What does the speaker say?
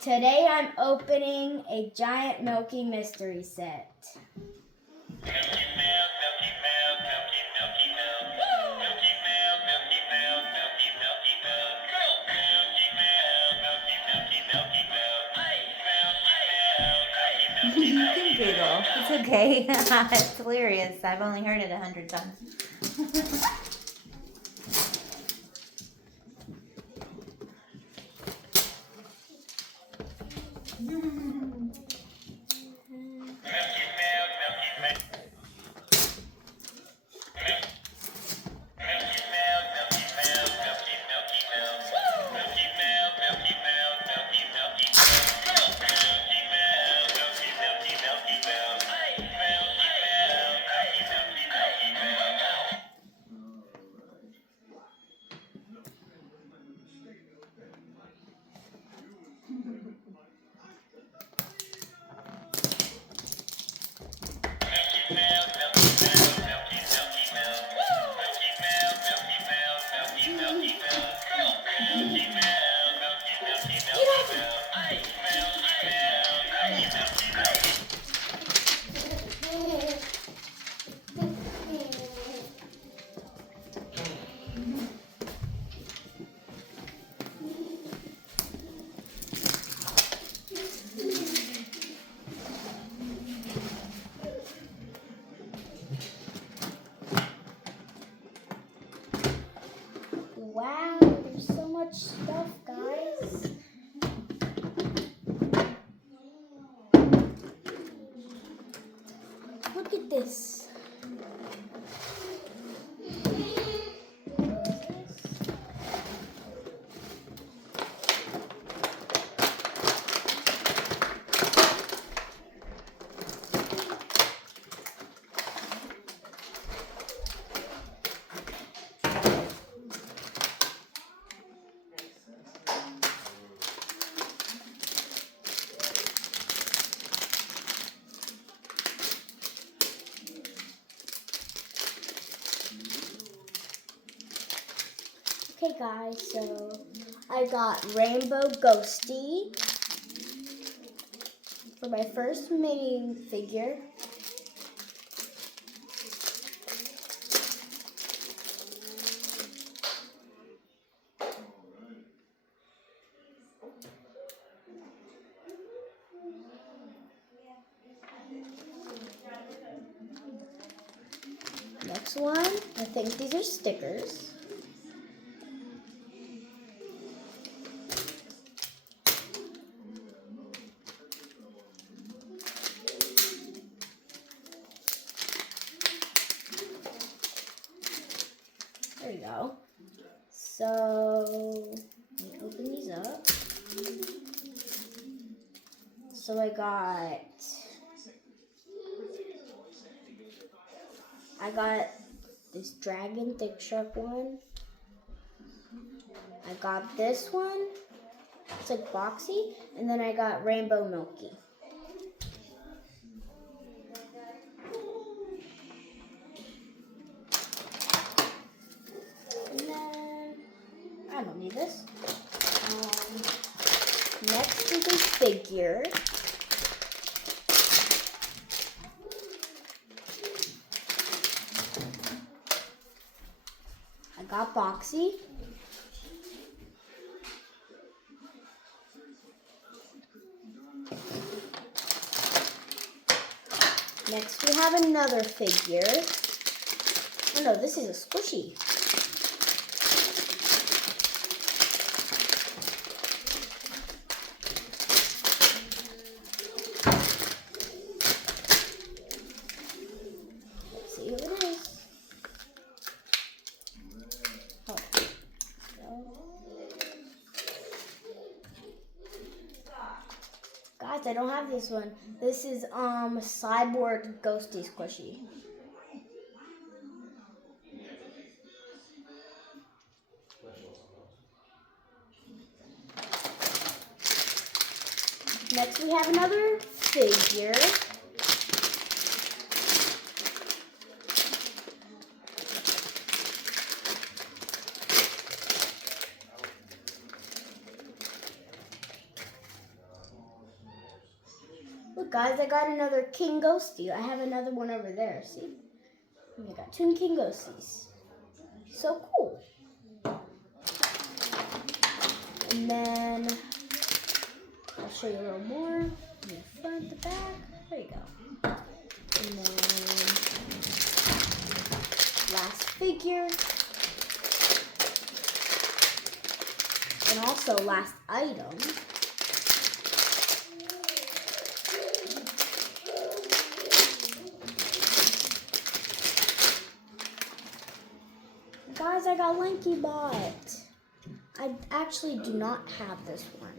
Today I'm opening a giant Milky mystery set. Milky Milk, Milky Milk, Milky Milky Milk. Milky Milk, Milky Milk, Milky Milky Milk. Milky Milk, Milky Milky Milky Milk. Milky Milk, Milky You Milky can giggle. It's okay. It's hilarious. I've only heard it 100 times. Wow, there's so much stuff, guys. Look at this. Okay guys, so I got Rainbow Ghosty for my first mini figure. Next one, I think these are stickers. There we go. So, let me open these up. So I got this dragon thick shark one. I got this one. It's like boxy. And then I got Rainbow Milky. And then, I don't need this. Next is a figure. I got boxy. Next we have another figure. Oh no, this is a squishy. Let's see who it is. Oh. Guys, I don't have this one. This is Cyborg Ghosty Squishy. Next we have another figure. Look, guys, I got another King Ghosty. I have another one over there. See? I got 2 King Ghosties. So cool. And then I'll show you a little more. In the front, the back. There you go. And then last figure. And also last item. Guys, I got LankyBox. I actually do not have this one.